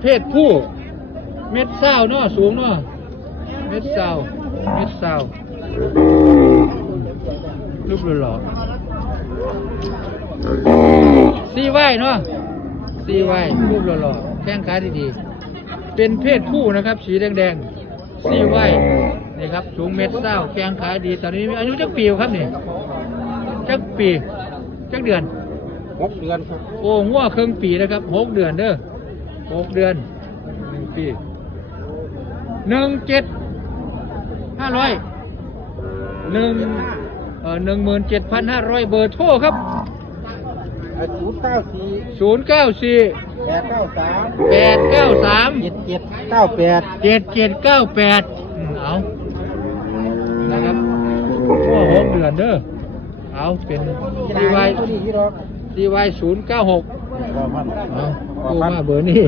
เพศผู้เม็ดเศร้าเนาะสูงเนาะเม็ดเศร้ารูปหล่อซีไว้เนาะซีไว้รูปหล่อแข้งขาดีๆเป็นเพศผู้นะครับสีแดงๆซีไว้นี่ครับสูงเม็ดเศร้าแข้งขาดีตอนนี้อายุจักปีครับนี่จักปีจักเดือน6 เดือนครับโอ้งัวครึ่งปีนะครับ6 เดือนเด้อ6 เดือน1 ปี17,500เบอร์โทรครับ094 893 7798เอานะครับงัว6 เดือนเด้อเอาเป็นCY 096เอาโทรมาเบอร์นี้